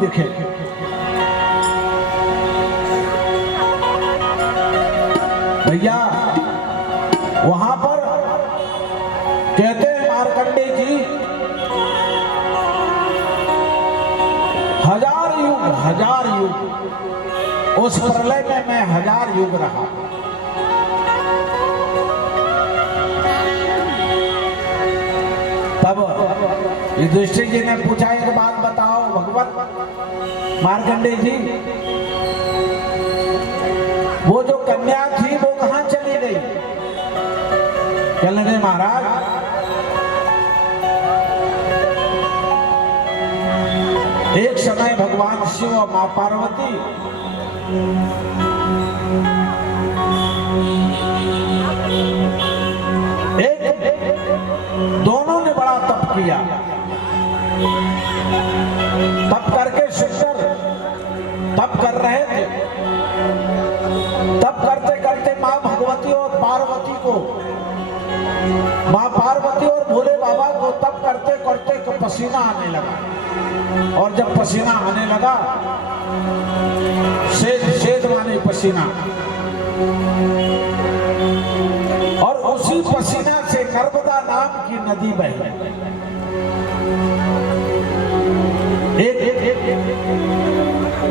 दिखे। भैया वहां पर कहते हैं मार्कंडे जी, 1000 युग उस प्रलय में मैं 1000 युग रहा। तब युधिष्ठिर जी ने पूछा, एक बात बताओ भगवान मार्कंडे जी, वो जो कन्या थी वो कहां चली गई? कहने लगे महाराज, एक समय भगवान शिव और मां पार्वती दोनों ने बड़ा तप किया। तप करके सुंदर तप कर रहे थे। तप करते करते मां भगवती और पार्वती को, मां पार्वती और भोले बाबा को तप करते करते पसीना आने लगा। और जब पसीना आने लगा, सेद माने पसीना, और उसी पसीना से नर्मदा नाम की नदी बही।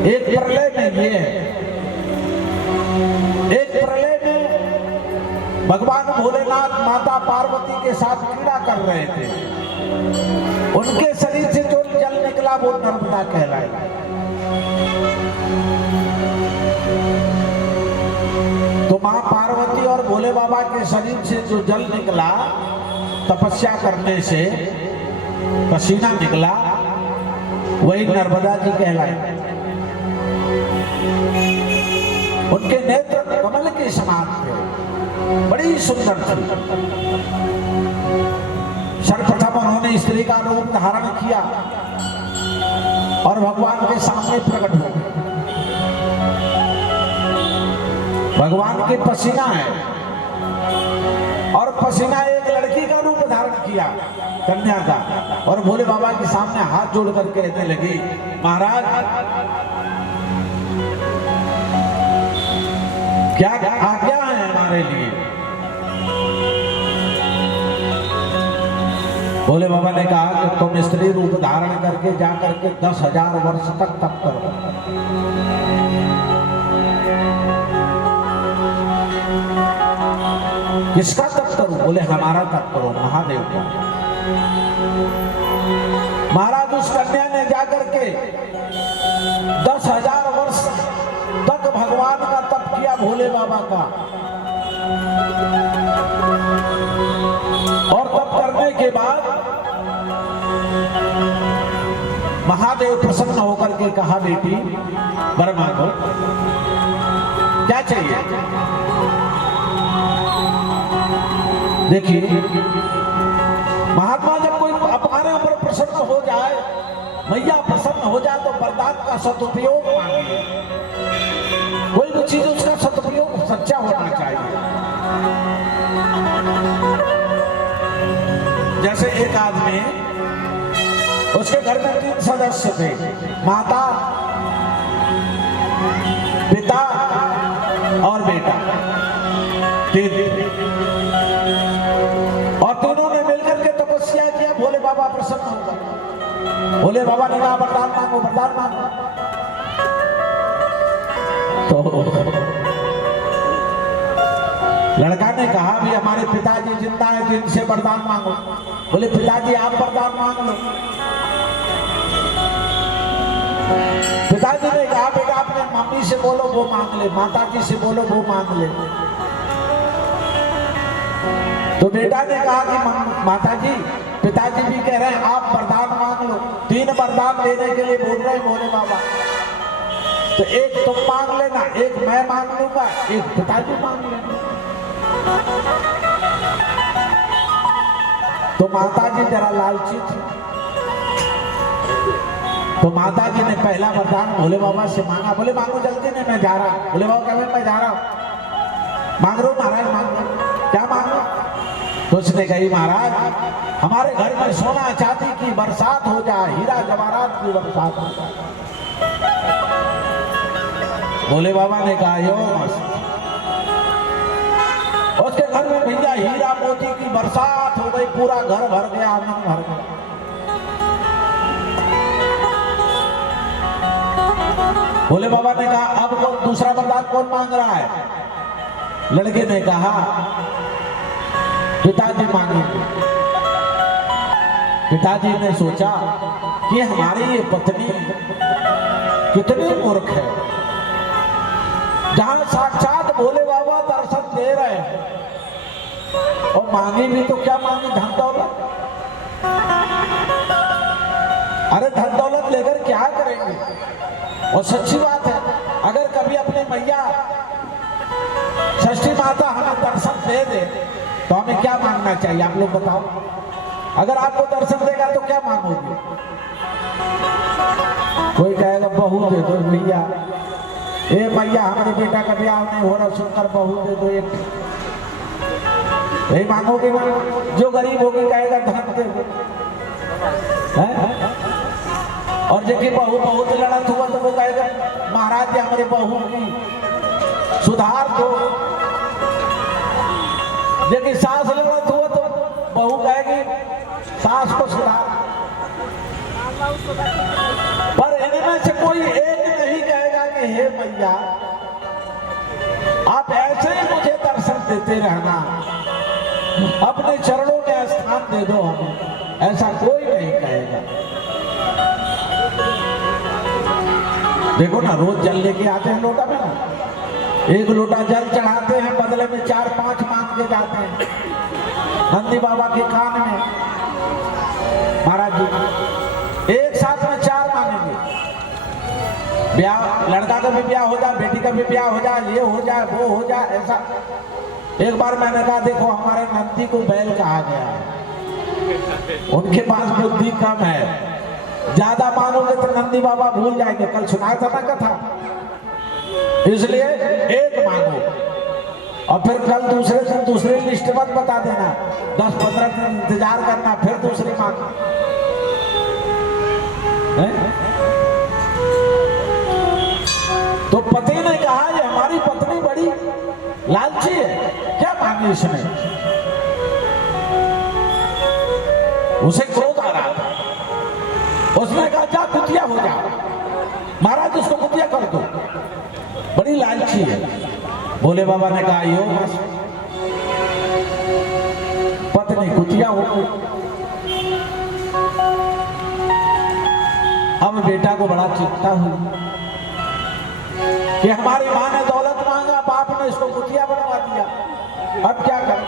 एक प्रलय में ये है, एक प्रलय में भगवान भोलेनाथ माता पार्वती के साथ क्रीड़ा कर रहे थे। उनके शरीर से जो जल निकला वो नर्मदा कहलाएगा। तो मां पार्वती और भोले बाबा के शरीर से जो जल निकला, तपस्या करने से पसीना निकला, वही नर्मदा जी कहलाए। उनके नेत्र कमल के समान थे, बड़ी सुंदर थी। सर्वप्रथम उन्होंने स्त्री का रूप धारण किया और भगवान के सामने प्रकट हो गए। भगवान के पसीना है और पसीना एक लड़की का रूप धारण किया, कन्या का, और भोले बाबा के सामने हाथ जोड़ करके कहने लगी, महाराज क्या आज्ञा है हमारे लिए? भोले बाबा ने कहा कि तुम स्त्री रूप धारण करके जाकर के 10,000 वर्ष तक तप करो। किसका तप करो? बोले हमारा तप करो, महादेव का। महाराज उस कन्या ने जाकर के 10,000 वर्ष तक भगवान का तप किया, भोले बाबा का। और तप करने के बाद महादेव प्रसन्न होकर के कहा, बेटी वर मांगो, क्या चाहिए? देखिए, महात्मा जब कोई अपने ऊपर प्रसन्न हो जाए, मैया प्रसन्न हो जाए, तो वरदान का सदुपयोग मांगे। कोई भी चीज उसका सदुपयोग सच्चा होना चाहिए। जैसे एक आदमी, उसके घर में 3 सदस्य थे, माता, पिता और बेटा, 3। और तीनों ने मिलकर के तपस्या किया, भोले बाबा प्रसन्न हो गए। भोले बाबा ने कहा, वरदान मांगो, वरदान मांगो। तो लड़का ने कहा, भी हमारे पिताजी जिंदा है, जिनसे वरदान मांगो। बोले पिताजी आप वरदान मांग लो। पिताजी ने कहा, बेटा अपने मम्मी से बोलो वो मांग ले, माता जी से बोलो वो मांग ले। तो बेटा ने कहा कि माता जी, पिताजी भी कह रहे हैं आप वरदान मांग लो। 3 वरदान देने के लिए बोल रहे हैं भोले बाबा। तो एक तुम मांग लेना, एक मैं मांग लूंगा, एक पिताजी मांग लेना। तो माता जी जरा लालची थी, तो माता जी ने पहला वरदान भोले बाबा से मांगा। बोले मांगो जल्दी, नहीं मैं जा रहा। भोले बाबा कह मैं जा रहा हूं। मांग लो महाराज, मांग लो। क्या मांगो? तो उसने कही, महाराज हमारे घर में सोना चांदी की बरसात हो जाए, हीरा जवाहरात की बरसात हो जाए। भोले बाबा ने कहा यो मस्त। उसके घर में भैया हीरा मोती की बरसात हो गई, पूरा घर भर गया, आंगन भर गया। भोले बाबा ने कहा अब कौन दूसरा वरदान कौन मांग रहा है? लड़के ने कहा पिताजी मांगेंगे। पिताजी ने सोचा कि हमारी ये पत्नी कितनी मूर्ख है, जहां साक्षात भोले बाबा दर्शन दे रहे हैं और मांगी भी तो क्या मांगी, धन दौलत। अरे धन दौलत लेकर क्या करेंगे? और सच्ची बात है, अगर कभी अपने मैया षष्ठी माता हमें दर्शन दे दे तो हमें क्या मांगना चाहिए? आप लोग बताओ। अगर आपको दर्शन देगा तो क्या मांगोगे? कोई कहेगा बहू दे दो भैया, ए भैया हमारे बेटा का ब्याह नहीं हो रहा, सुनकर बहू दे दो एक। यही मांगोगे ना? जो गरीब होगी कहेगा धन दे दो। और जबकि बहू बहुत लड़त हुआ तो वो कहेगा महाराज जी हमारे बहू की सुधार दो। जबकि सास लड़त हुआ तो बहू कहेगी सास को सुधार। पर इनमें से कोई एक नहीं कहेगा कि हे मैया आप ऐसे ही मुझे दर्शन देते रहना, अपने चरणों में स्थान दे दो हमें, ऐसा कोई नहीं कहेगा। देखो ना, रोज जल लेके आते हैं लोटा में ना, एक लोटा जल चढ़ाते हैं, बदले में 4-5 मांग के जाते हैं नंदी बाबा के कान में। महाराज जी एक साथ में 4 मांगेंगे, ब्याह, लड़का का भी ब्याह हो जाए, बेटी का भी ब्याह हो जाए, ये हो जाए, वो हो जाए, ऐसा। एक बार मैंने कहा देखो हमारे नंदी को बैल कहा गया है, उनके पास बुद्धि कम है, ज्यादा मानोगे तो नंदी बाबा भूल जाएंगे। कल सुनाया था ना कथा, इसलिए एक मांगो और फिर कल दूसरे दिन दूसरी लिस्ट मत बता देना, 10-15 दिन इंतजार करना, फिर दूसरी मांगो। तो पति ने कहा ये हमारी पत्नी बड़ी लालची है, क्या मांगी इसने? उसे क्रोध आ रहा था, उसने कहा जा कुतिया हो जा। महाराज उसको कुतिया कर दो, बड़ी लालची है। भोले बाबा ने कहा यो बस, पत्नी कुतिया हो गई। अब बेटा को बड़ा चिंता हुई कि हमारी माँ ने दौलत मांगा, बाप ने इसको कुतिया बनवा दिया, अब क्या करें?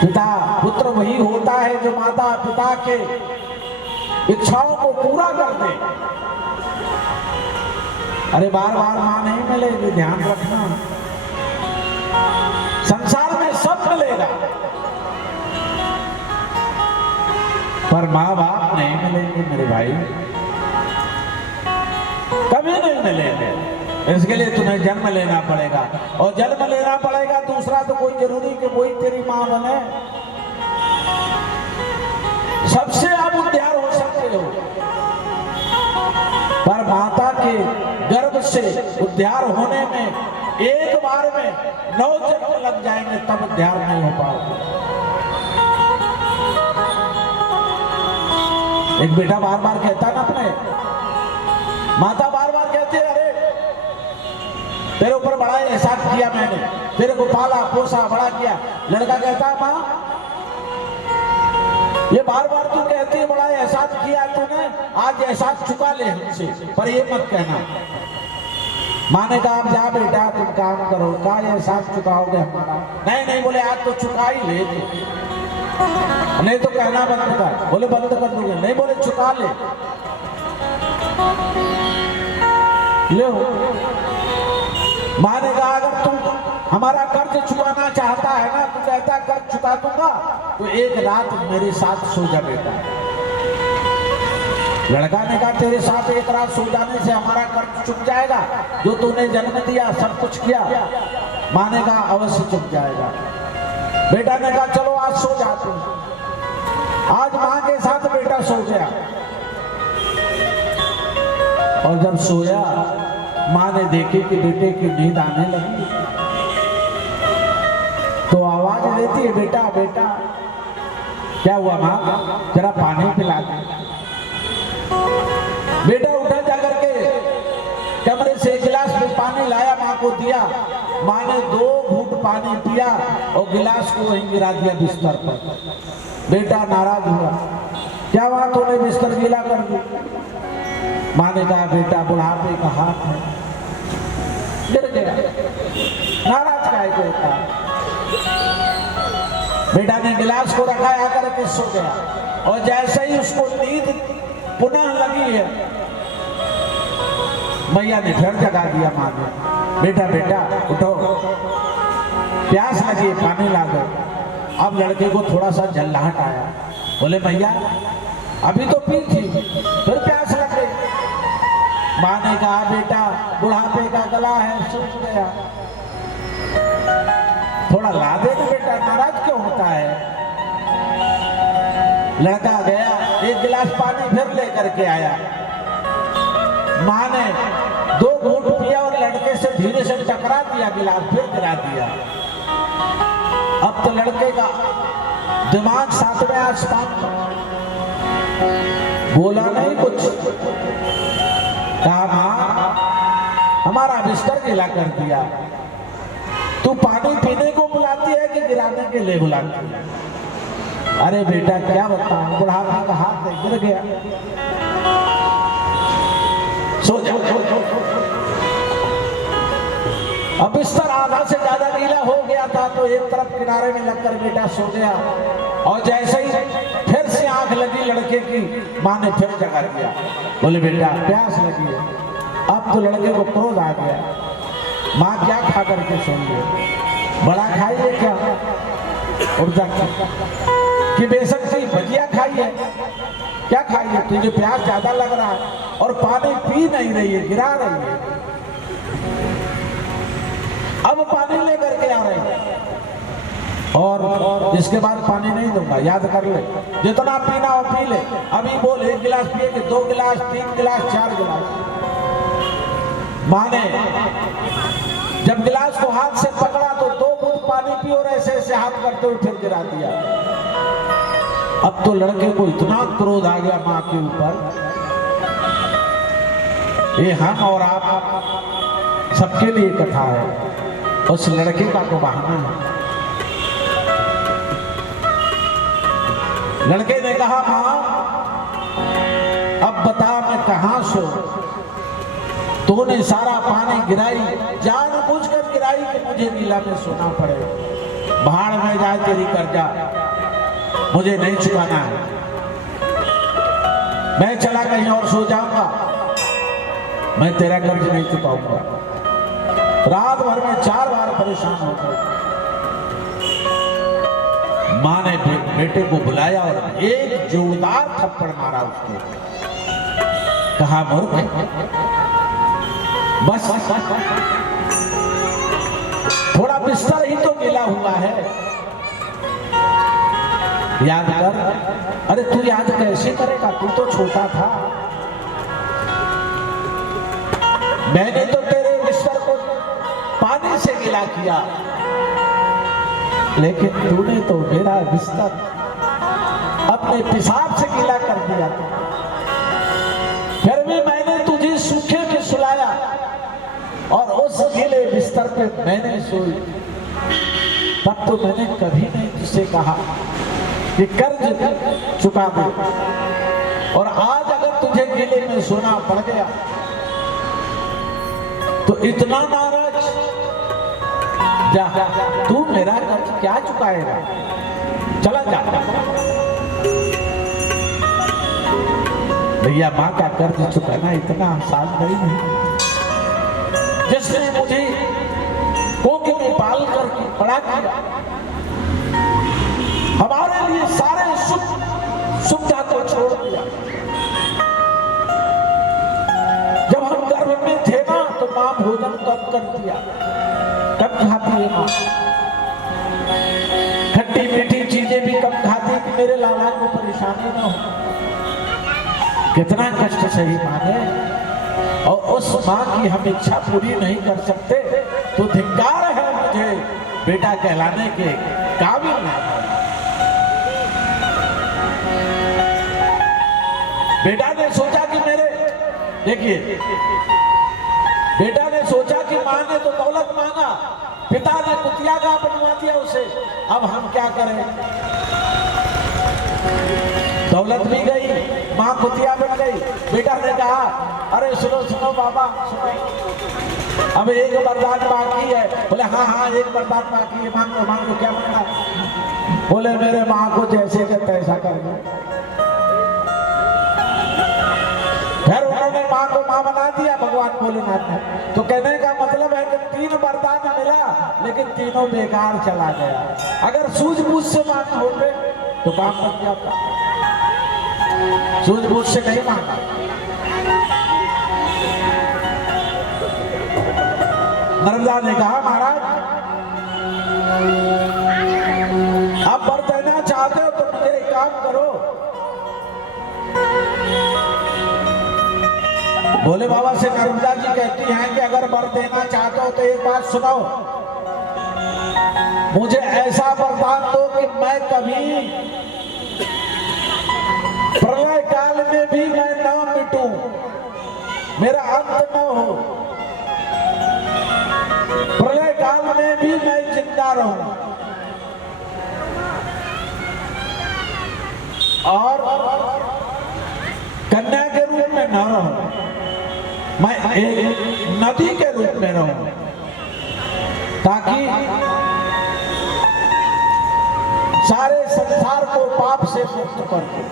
पिता पुत्र वही होता है जो माता पिता के इच्छाओं को पूरा कर दे। अरे बार बार मां नहीं मिलेगी, ध्यान रखना, संसार में सब मिलेगा पर मां बाप नहीं मिलेंगे मेरे भाई, कभी नहीं मिलेंगे। इसके लिए तुम्हें जन्म लेना पड़ेगा, और जन्म लेना पड़ेगा दूसरा तो कोई जरूरी कि वही तेरी मां बने। सबसे आप उद्धार हो सकते हो, पर माता के गर्भ से उद्धार होने में एक बार में 9 जन्म लग जाएंगे, तब उद्धार नहीं हो पाओगे। एक बेटा बार बार कहता ना अपने, माता बार बार कहती है अरे तेरे ऊपर बड़ा एहसान किया मैंने, तेरे को पाला पोसा बड़ा किया। लड़का कहता है माँ ये बार बार तू कहती है बड़ा एहसान किया तूने, आज एहसान चुका ले हमसे, पर ये मत कहना। माँ ने कहा जा बेटा तुम काम करो, का एहसान चुकाओगे हमारा? नहीं नहीं, बोले आज तो चुका ही ले, नहीं तो कहना बंद कर। बोले बंद कर दोगे? नहीं, बोले चुका ले। ले माँ ने कहा अगर तुम हमारा कर्ज चुकाना चाहता है ना, तू कहता कर्ज चुका दूंगा तो एक रात मेरे साथ सो जा बेटा। लड़का ने कहा तेरे साथ एक रात सो जाने से हमारा कर्ज चुक जाएगा, जो तूने जन्म दिया सब कुछ किया। माँ ने कहा अवश्य चुक जाएगा। बेटा ने कहा चलो आज सो जाते हैं। आज माँ के साथ बेटा सो गया, और जब सोया माँ ने देखी कि बेटे की नींद आने लगी, तो आवाज देती है, बेटा बेटा। क्या हुआ माँ, जरा पानी पिला दे। बेटा उठा जाकर के कमरे से एक गिलास में पानी लाया, माँ को दिया। माँ ने 2 घूंट पानी पिया और गिलास को वहीं गिरा दिया बिस्तर पर। बेटा नाराज हुआ, क्या हुआ, तूने बिस्तर गीला कर दी। माँ ने कहा, बेटा बुढ़ापे का हाथ है, गिर गया, नाराज काहे को होता। बेटा ने गिलास को रखा, आकर के सो गया। और जैसे ही उसको नींद पुनः लगी है, मैया ने फिर जगा दिया माँ ने, बेटा बेटा उठो, प्यास लगी, पानी ला दो। अब लड़के को थोड़ा सा झल्लाहट आया, बोले मैया अभी तो पी थी, फिर प्यास लग गई। माँ ने कहा, बेटा बुढ़ापे का गला है, सूख गया, थोड़ा ला दे ना बेटा, नाराज क्यों होता है। लड़का गया, 1 गिलास पानी फिर लेकर के आया। माँ ने 2 घूंट पिया और लड़के से धीरे से टकरा दिया गिलास, फिर गिरा दिया। अब तो लड़के का दिमाग 7वें आसमान पर, बोला नहीं कुछ। कहा, माँ हमारा बिस्तर गीला कर दिया, तू पानी पीने को बुलाती है कि गिराने के लिए बुलाती है। अरे बेटा क्या बताऊं, बुढ़ापे का हाथ है, गिर गया, सो जाओ। अब बिस्तर आधा से ज्यादा गीला हो गया था, तो एक तरफ किनारे में लगकर बेटा सो गया। और जैसे ही फिर से आंख लगी लड़के की, माँ ने फिर जगा दिया, बोले बेटा प्यास लगी है। अब तो लड़के को क्रोध आ गया, माँ क्या खा करके सो गए, बड़ा खाइए क्या, उर्जा कि बेसन की भजिया खाई है, क्या खाई है, तुझे प्यास ज्यादा लग रहा है और पानी पी नहीं रही है, गिरा रही है। अब पानी लेकर के आ रहे हैं, और इसके बाद पानी नहीं दूंगा, याद कर ले, जितना पीना हो पी ले। अभी बोल 1 गिलास पिए कि 2 गिलास, 3 गिलास, 4 गिलास। माँ ने जब गिलास को हाथ से पकड़ा तो 2 घूंट पानी पी और ऐसे ऐसे हाथ करते हुए फिर गिरा दिया। अब तो लड़के को इतना क्रोध आ गया माँ के ऊपर, ये हम और आप सबके लिए कथा है, उस लड़के का तो बहाना है। लड़के ने कहा, माँ अब बता मैं कहां सो, तूने सारा पानी गिराई, जानबूझकर गिराई कि मुझे नीला में सोना पड़े। भाड़ में जाए तेरी कर्जा, मुझे नहीं चुकाना है, मैं चला कहीं और सो जाऊंगा, मैं तेरा कर्ज नहीं चुकाऊंगा। रात भर में 4 बार परेशान हो गए। माँ ने बेटे को बुलाया और एक जोरदार थप्पड़ मारा उसको, कहा मूर्ख, बस थोड़ा बिस्तर ही तो मिला हुआ है, याद कर। अरे तू याद कैसे करेगा, तू तो छोटा था, मैंने तो तेरे बिस्तर को पानी से गिला किया, लेकिन तूने तो मेरा बिस्तर अपने पेशाब से गीला कर दिया। फिर भी मैंने तुझे सूखे में सुलाया और उस गीले बिस्तर पे मैंने सोई। तब तो मैंने कभी नहीं तुझसे कहा कि कर्ज चुका दे, और आज अगर तुझे गीले में सोना पड़ गया तो इतना नाराज, जा तू मेरा कर्ज क्या चुकाएगा, चला जा। भैया माँ का कर्ज चुकाना इतना आसान नहीं है। जिसने मुझे कोख में पाल करके बड़ा किया, हमारे लिए सारे सुविधा को छोड़ दिया। जब हम गर्भ में थे ना तो माँ भोजन कम कर दिया, कम खाती है माँ, खट्टी मीठी चीजें भी कम खाती कि मेरे लाला को परेशानी ना हो। कितना कष्ट सही माँ ने, और उस माँ की हम इच्छा पूरी नहीं कर सकते तो धिक्कार है मुझे बेटा कहलाने के काबिल नहीं। बेटा ने सोचा कि मेरे, देखिए, बेटा ने सोचा कि माँ ने तो दौलत मांगा, पिता ने कुतिया का बनवा दिया उसे, अब हम क्या करें। दौलत भी गई, माँ कुतिया बन गई। बेटा ने कहा, अरे सुनो सुनो बाबा सुनो, अब एक वरदान बाकी है। बोले हाँ हाँ एक वरदान बाकी है, मांग लो क्या मांगना। बोले मेरे माँ को जैसे के तैसा कर दो। फिर उन्होंने माँ को माँ बना दिया भगवान भोलेनाथ ने। तो कहने का मतलब है कि 3 वरदान मिला लेकिन तीनों बेकार चला गया। अगर सूझबूझ से मांगे होते तो काम बन जाता, सूझबूझ से नहीं मांगा। नर्मदा ने कहा महाराज आप वर देना चाहते हो तो मुझे एक काम करो। भोले बाबा से नर्मदा जी कहती हैं कि अगर वर देना चाहते हो तो एक बात सुनो, मुझे ऐसा वरदान दो कि मैं कभी प्रलय काल में भी मैं न मिटूं, मेरा अंत न हो, प्रलय काल में भी मैं जिंदा रहूं और कन्या के रूप में न रहूं, मैं एक नदी के रूप में रहूं, ताकि सारे संसार को पाप से मुक्त कर दूं।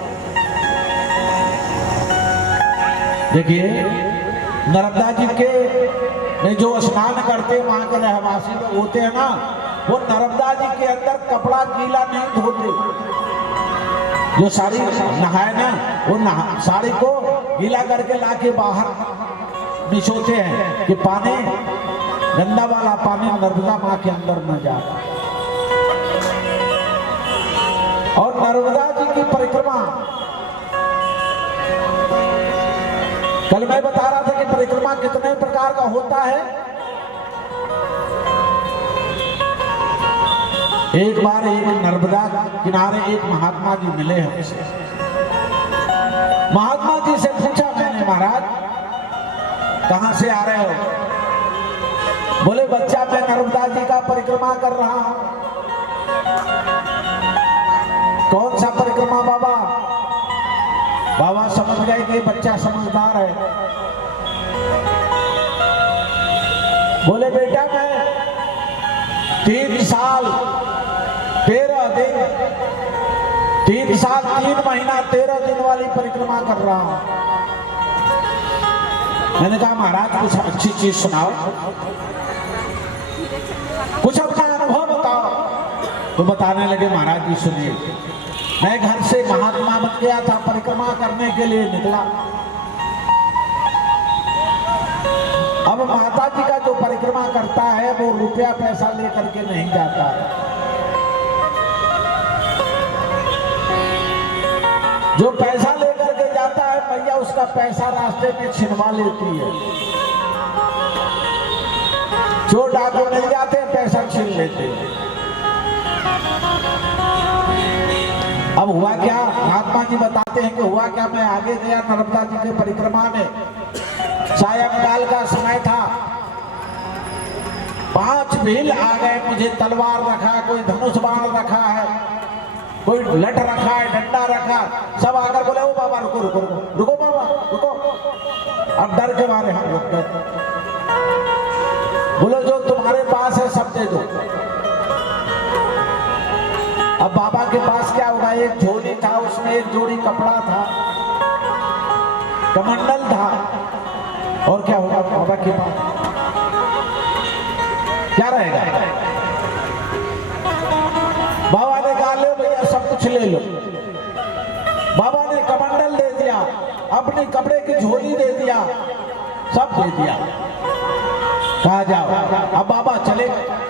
देखिए नर्मदा जी के में जो स्नान करते वहां के रहवासी लोग होते हैं ना, वो नर्मदा जी के अंदर कपड़ा गीला नहीं धोते। जो साड़ी नहाए ना, वो साड़ी को गीला करके लाके बाहर निचोते हैं कि पानी, गंदा वाला पानी नर्मदा माँ के अंदर न जाए। और नर्मदा जी की परिक्रमा, कल मैं बता रहा था कि परिक्रमा कितने प्रकार का होता है। एक बार एक नर्मदा किनारे एक महात्मा जी मिले हमसे। महात्मा जी से पूछा मैंने, महाराज कहां से आ रहे हो? बोले बच्चा मैं नर्मदा जी का परिक्रमा कर रहा हूं। कौन सा परिक्रमा बाबा? बाबा समझ गए कि बच्चा समझदार है। बोले बेटा मैं 3 साल 13 दिन, 3 साल 3 महीना 13 दिन वाली परिक्रमा कर रहा हूं। मैंने कहा महाराज कुछ अच्छी चीज सुनाओ, कुछ अपना अनुभव बताओ। तो बताने लगे महाराज जी सुनिए, मैं घर से महात्मा बन गया था, परिक्रमा करने के लिए निकला। अब माता जी का जो परिक्रमा करता है वो रुपया पैसा लेकर के नहीं जाता है। जो पैसा लेकर के जाता है मैया उसका पैसा रास्ते में छिनवा लेती है। जो डाकू मिल जाते हैं पैसा छीन लेते हैं। अब हुआ क्या, महात्मा जी बताते हैं कि हुआ क्या, मैं आगे गया नर्मदा जी के परिक्रमा में, सायंकाल का समय था। 5 भील आ गए, मुझे तलवार रखा, कोई धनुष बाण रखा है, कोई लठ रखा है, डंडा रखा। सब आकर बोले ओ बाबा रुको रुको रुको रुको बाबा रुको। अब डर के मारे हम रुक गए। बोलो जो तुम्हारे पास है सब दे दो। अब बाबा के पास क्या होगा, एक झोली था, उसमें एक जोड़ी कपड़ा था, कमंडल था, और क्या होगा बाबा के पास क्या रहेगा? बाबा ने कहा ले भैया सब कुछ ले लो। बाबा ने कमंडल दे दिया, अपने कपड़े की झोली दे दिया, सब दे दिया। कहा जाओ। अब बाबा चले गए।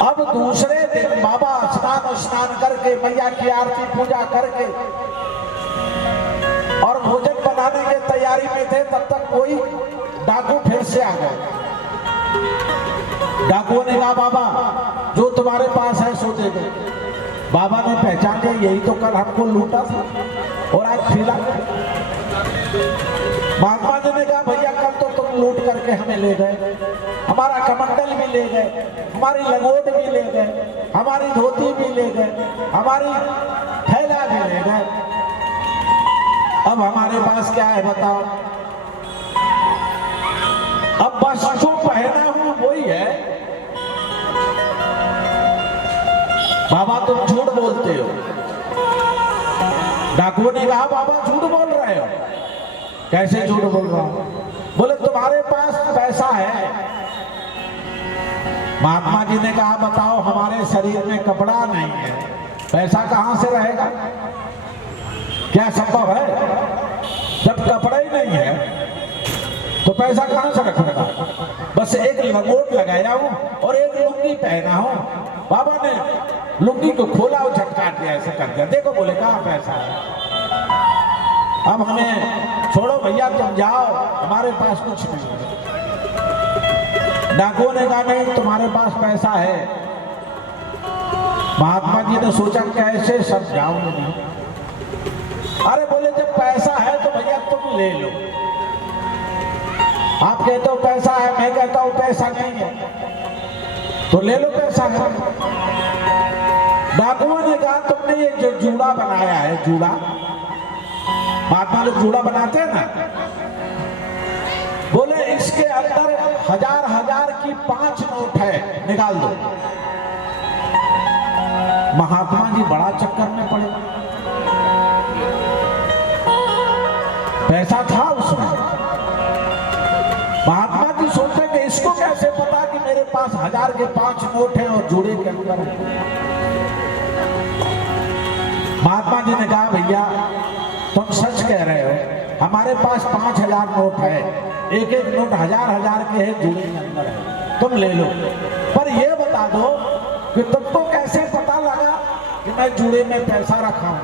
अब दूसरे दिन बाबा स्नान करके मैया की आरती पूजा करके और भोजन बना बनाने की तैयारी में थे, तब तक कोई डाकू फिर से आ गए। डाकुओं ने कहा बाबा जो तुम्हारे पास है सो दे दो। बाबा ने पहचान लिया, यही तो कल हमको लूटा था और आज फिरा। महात्मा जी ने कहा भैया कल तो तुम लूट करके हमें ले गए, हमारा कमंडल भी ले गए, हमारी लंगोट भी ले गए, हमारी धोती भी ले गए, हमारी थैला भी ले गए, अब हमारे पास क्या है बताओ। अब बस जो पहना हूं वही है। बाबा तुम झूठ बोलते हो। डाकुओं ने कहा बाबा झूठ बोल रहे हो। कैसे झूठ बोल रहा हूं? बोले तुम्हारे पास पैसा है। महात्मा जी ने कहा बताओ हमारे शरीर में कपड़ा नहीं है, पैसा कहां से रहेगा? क्या संभव है? जब कपड़ा ही नहीं है तो पैसा कहां से रखूंगा? बस एक लंगोट लगाया हूं और एक लुंगी पहना हूं। बाबा ने लुंगी को खोला और झटका दिया, ऐसे कर दिया। देखो बोले कहां पैसा है? अब हमें छोड़ो भैया, तुम जाओ, हमारे पास कुछ नहीं है। डाकुओं ने कहा नहीं तुम्हारे पास पैसा है। महात्मा जी ने सोचा कैसे समझाऊंगा नहीं। अरे बोले जब पैसा है तो भैया तुम ले लो। आप कहते हो पैसा है, मैं कहता हूं पैसा नहीं है, तो ले लो पैसा है। डाकुओं ने कहा तुमने ये जो जूड़ा बनाया है, जूड़ा, महात्मा लोग जूड़ा बनाते हैं ना, बोले इसके अंदर हजार हजार की 5 नोट है, निकाल दो। महात्मा जी बड़ा चक्कर में पड़े। पैसा था उसमें। महात्मा जी सोचते कि इसको कैसे पता कि मेरे पास 1000 के 5 नोट हैं और जूड़े के अंदर है। महात्मा जी ने कहा भैया तुम सच कह रहे हो, हमारे पास 5000 नोट है, एक एक नोट 1000 के है, जूड़े के अंदर है, तुम ले लो। पर ये बता दो कि तुमको कैसे पता लगा कि मैं जूड़े में पैसा रखा हूं?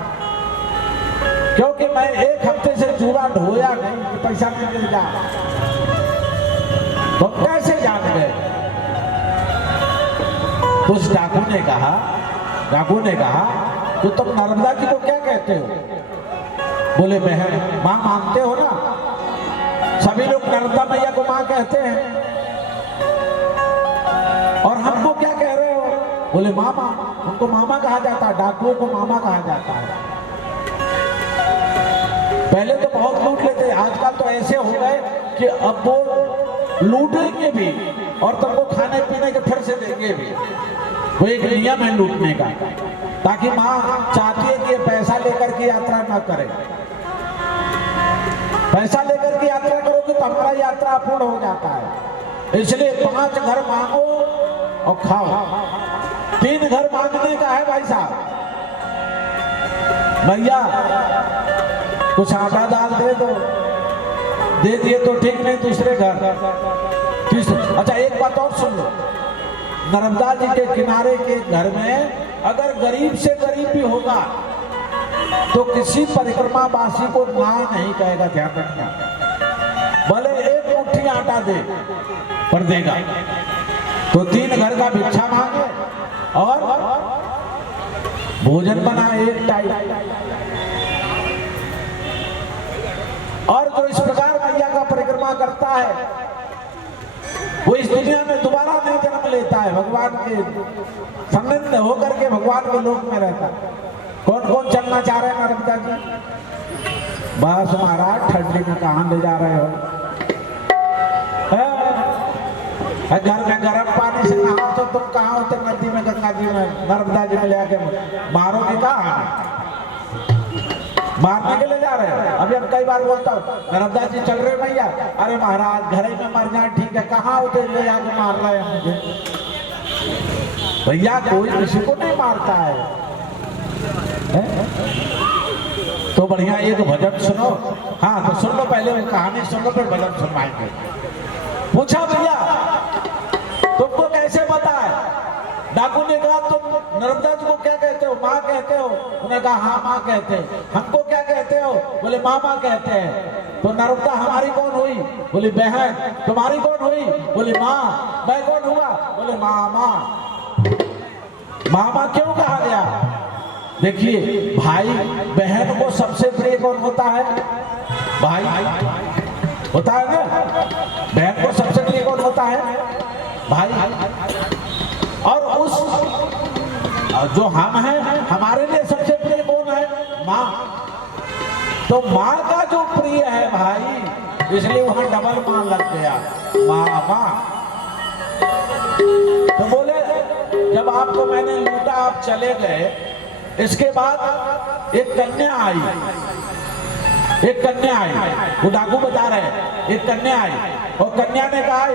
क्योंकि मैं 1 हफ्ते से जूड़ा ढोया नहीं कि पैसा नहीं मिल जाए। तुम कैसे जान गए? उस डाकू ने कहा कि तुम नर्मदा जी को क्या कहते हो? बोले बहन मां मानते हो ना, सभी लोग नर्मदा मैया को मां कहते हैं, और हमको क्या कह रहे हो? बोले मामा। उनको मामा कहा जाता है, डाकुओं को मामा कहा जाता है। पहले तो बहुत लूट लेते, आजकल तो ऐसे हो गए कि अब वो लूटेंगे भी और तुमको खाने पीने के फिर से देंगे भी। वो एक नियम है लूटने का, ताकि मां चाहती है कि पैसा लेकर के यात्रा न करे। पैसा लेकर के यात्रा करोगे तो हमारा यात्रा अपूर्ण हो जाता है। इसलिए 5 घर मांगो और खाओ। 3 घर मांगने का है भाई साहब। भैया कुछ आटा दाल दे दो, दे दिए तो ठीक, नहीं दूसरे घर। अच्छा एक बात और सुन लो, नर्मदा जी के किनारे के घर में अगर गरीब से गरीब भी होगा तो किसी परिक्रमावासी को ना नहीं कहेगा, ध्यान रखना। भले 1 मुट्ठी आटा दे पर देगा। तो 3 घर का भिक्षा मांगे और भोजन बनाए 1 टाइम। और जो इस प्रकार मैया का परिक्रमा करता है वो इस दुनिया में दोबारा नहीं जन्म लेता है, भगवान के संबंध होकर के भगवान के लोक में रहता है। कौन कौन चलना चाह रहे हैं नर्मदा जी? बस महाराज ठंडी में कहां ले जा रहे हो? घर में गर्म पानी से नहा तो तुम कहां होते? नदी में, गंगा जी में, नर्मदा जी में ले आके मारोगे? कहां मारने के लिए जा रहे हैं? अभी हम कई बार बोलता हूँ नर्मदा जी चल रहे भैया, अरे महाराज घर में मर जाए ठीक है, कहाँ होते ले जाके मार रहे हैं मुझे? भैया कोई किसी को नहीं मारता है। तो बढ़िया एक भजन सुनो। हाँ तो सुन लो, पहले कहानी सुन लो फिर भजन सुनवाएंगे। पूछा भैया तुमको कैसे पता है? डाकू ने कहा तुम नर्मदा जी को क्या कहते हो? माँ कहते हो? उन्होंने कहा हाँ माँ कहते हैं। हमको क्या कहते कहते हो? बोले मामा कहते हैं। तो नर्मदा हमारी कौन हुई? बोले बहन। तुम्हारी कौन हुई? बोले माँ। मैं कौन हुआ? बोले मामा। मामा क्यों कहा गया? देखिए भाई बहन को सबसे प्रिय कौन होता है? भाई होता है ना। बहन को सबसे प्रिय कौन होता है? भाई। और उस जो हम हैं हमारे लिए सबसे प्रिय कौन है? माँ। तो माँ का जो प्रिय है भाई, इसलिए वहां डबल माँ लग गया, मामा। तो बोले जब आपको मैंने लूटा आप चले गए, इसके बाद एक कन्या आई, एक कन्या आई, वो डाकू बता रहे, एक कन्या आई और कन्या ने कहा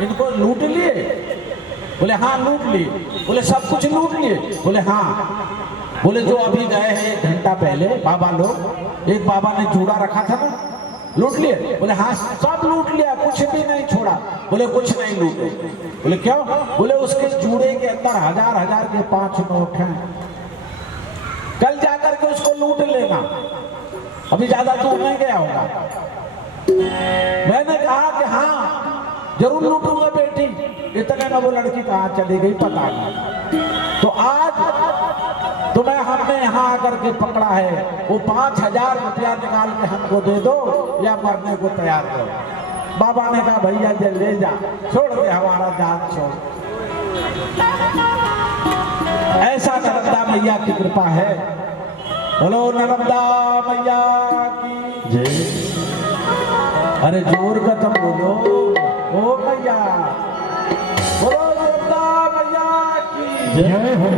इनको लूट लिए? बोले हाँ लूट लिए। बोले सब कुछ लूट लिए? बोले हाँ। बोले जो अभी गए हैं 1 घंटा पहले बाबा लोग, एक बाबा ने जूड़ा रखा था ना, लूट लिए? बोले हाँ सब लूट लिया, कुछ भी नहीं छोड़ा। बोले कुछ नहीं लूटे। बोले क्यों? बोले उसके जूड़े के अंदर 1000-1000 के 5 नोट हैं, कल जाकर के उसको लूट लेना, अभी ज्यादा दूर नहीं गया होगा। मैंने कहा कि हाँ जरूर लूटूंगा बेटी। इतने में वो लड़की कहाँ चली गई पता नहीं। तो आज तुम्हें हमने यहाँ आकर के पकड़ा है, वो 5000 रुपया निकाल के हमको दे दो या मरने को तैयार करो। बाबा ने कहा भैया जे ले जा, छोड़ दे हमारा जान छोड़। ऐसा नर्मदा मैया की कृपा है। बोलो नर्मदा मैया की जय। अरे जोर का तुम बोलो ओ मैया, बोलो नर्मदा मैया की जय हो।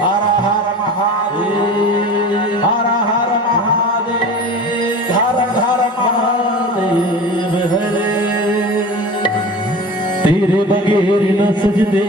हर हर महादेव, हर हर महादेव, हर हर महादेव हरे। तेरे बगैर न सजदे